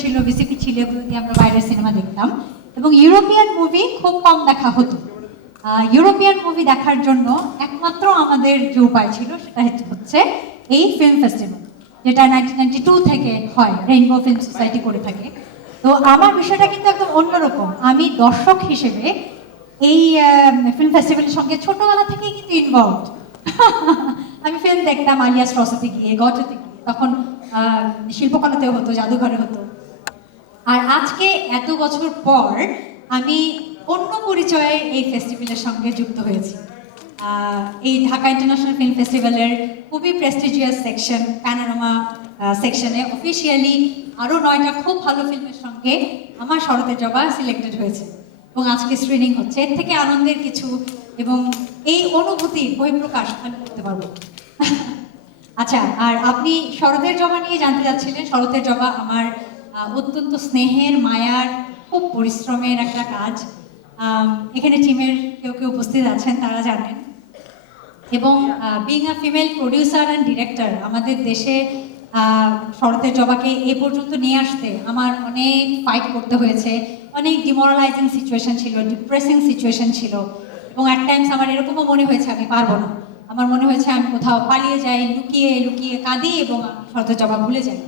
ছিল, বিসিপি ছিল এগুলো দিয়ে আমরা বাইরের সিনেমা দেখতাম। এবং ইউরোপিয়ান মুভি খুব কম দেখা হতো। ইউরোপিয়ান মুভি দেখার জন্য একমাত্র আমাদের যে উপায় ছিল, সেটা হচ্ছে এই ফিল্ম ফেস্টিভ্যাল যেটা নাইনটিন নাইনটি টু থেকে হয় রেইনবো ফিল্ম সোসাইটি করে থাকে। তো আমার বিষয়টা কিন্তু একদম অন্যরকম। আমি দর্শক হিসেবে এই ফিল্ম ফেস্টিভ্যালের সঙ্গে ছোটবেলা থেকেই কিন্তু ইনভলভ আমি ফিল্ম দেখতাম, আলিয়াস রসতে গিয়ে, গজতে গিয়ে। তখন শিল্পকলাতেও হতো, জাদুঘরে হতো। আর আজকে এত বছর পর আমি অন্য পরিচয়ে এই ফেস্টিভ্যালের সঙ্গে যুক্ত হয়েছি। এই ঢাকা ইন্টারন্যাশনাল ফিল্ম ফেস্টিভ্যালের খুবই প্রেস্টিজিয়াস সেকশন প্যানোরামা সেকশনে অফিসিয়ালি আরও নয়টা খুব ভালো ফিল্মের সঙ্গে আমার শরতের জবা সিলেক্টেড হয়েছে। এবং আজকে স্ক্রিনিং হচ্ছে। এর থেকে আনন্দের কিছু এবং এই অনুভূতির বহিঃপ্রকাশ আমি করতে পারব। আচ্ছা আর আপনি শরতের জবা নিয়ে জানতে চাচ্ছিলেন শরতের জবা আমার অত্যন্ত স্নেহের, মায়ার, খুব পরিশ্রমের একটা কাজ। এখানে টিমের কেউ কেউ উপস্থিত আছেন, তারা জানেন। এবং being a female producer and director আমাদের দেশে শরতের জবাকে এ পর্যন্ত নিয়ে আসতে আমার অনেক ফাইট করতে হয়েছে। অনেক ডিমোরালাইজিং সিচুয়েশন ছিল ডিপ্রেসিং সিচুয়েশন ছিল। এবং অ্যাট টাইমস আমার এরকমও মনে হয়েছে, আমি পারব না। আমার মনে হয়েছে, আমি কোথাও পালিয়ে যাই, লুকিয়ে লুকিয়ে কাঁদি এবং শরতের জবা ভুলে যাই।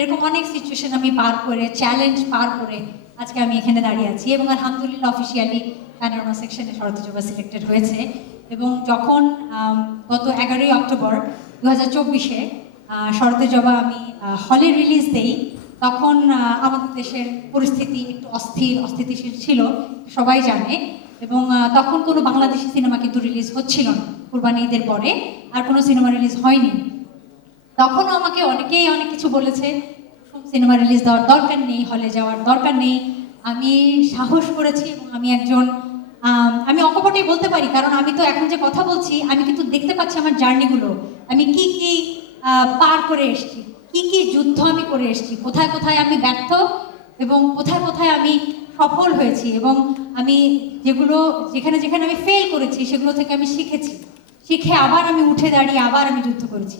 এরকম অনেক সিচুয়েশন আমি পার করে চ্যালেঞ্জ পার করে আজকে আমি এখানে দাঁড়িয়ে আছি এবং আলহামদুলিল্লাহ অফিসিয়ালি প্যানোরামা সেকশনে শরৎ জবা সিলেক্টেড হয়েছে এবং যখন গত এগারোই অক্টোবর দু হাজার চব্বিশে শরতে জবা আমি হলে রিলিজ দেই, তখন আমাদের দেশের পরিস্থিতি একটু অস্থির, অস্থিতিশীল ছিল, সবাই জানে এবং তখন কোনো বাংলাদেশি সিনেমা কিন্তু রিলিজ হচ্ছিল না, কুরবানি ঈদের পরে আর কোনো সিনেমা রিলিজ হয়নি। তখনও আমাকে অনেকেই অনেক কিছু বলেছে সিনেমা রিলিজ দেওয়ার দরকার নেই হলে যাওয়ার দরকার নেই। আমি সাহস করেছি এবং আমি একজন, আমি অকপটেই বলতে পারি, কারণ আমি তো এখন যে কথা বলছি, আমি কিন্তু দেখতে পাচ্ছি আমার জার্নিগুলো আমি কি কি পার করে এসেছি, কি কি যুদ্ধ আমি করে এসেছি, কোথায় কোথায় আমি ব্যর্থ এবং কোথায় কোথায় আমি সফল হয়েছি এবং আমি যেগুলো, যেখানে যেখানে আমি ফেল করেছি, সেগুলো থেকে আমি শিখেছি। শিখে আবার আমি উঠে দাঁড়িয়ে আবার আমি যুদ্ধ করেছি।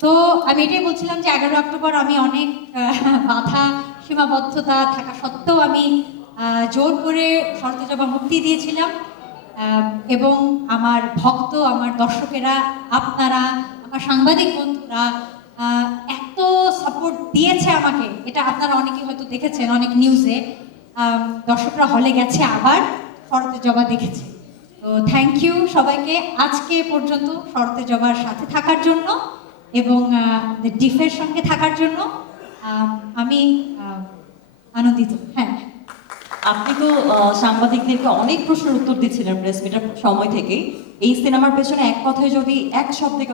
তো আমি এটাই বলছিলাম যে এগারো অক্টোবর আমি অনেক বাধা, সীমাবদ্ধতা থাকা সত্ত্বেও আমি জোর করে শরতজবা মুক্তি দিয়েছিলাম। এবং আমার ভক্ত, আমার দর্শকেরা, আপনারা, আমার সাংবাদিক বন্ধুরা এত সাপোর্ট দিয়েছে আমাকে। এটা আপনারা অনেকেই হয়তো দেখেছেন অনেক নিউজে দর্শকরা হলে গেছে, আবার শরতের জবা দেখেছে। তো থ্যাংক ইউ সবাইকে। আজকে পর্যন্ত শরতের জবার সাথে থাকার জন্য এবং ডিফের সঙ্গে থাকার জন্য আমি আনন্দিত। হ্যাঁ। আপনি তো সাংবাদিকদেরকে অনেক প্রশ্নের উত্তর দিচ্ছিলেন প্রেস মিটার সময় থেকে এই সিনেমার পেছনে এক কথায় যদি এক শব্দে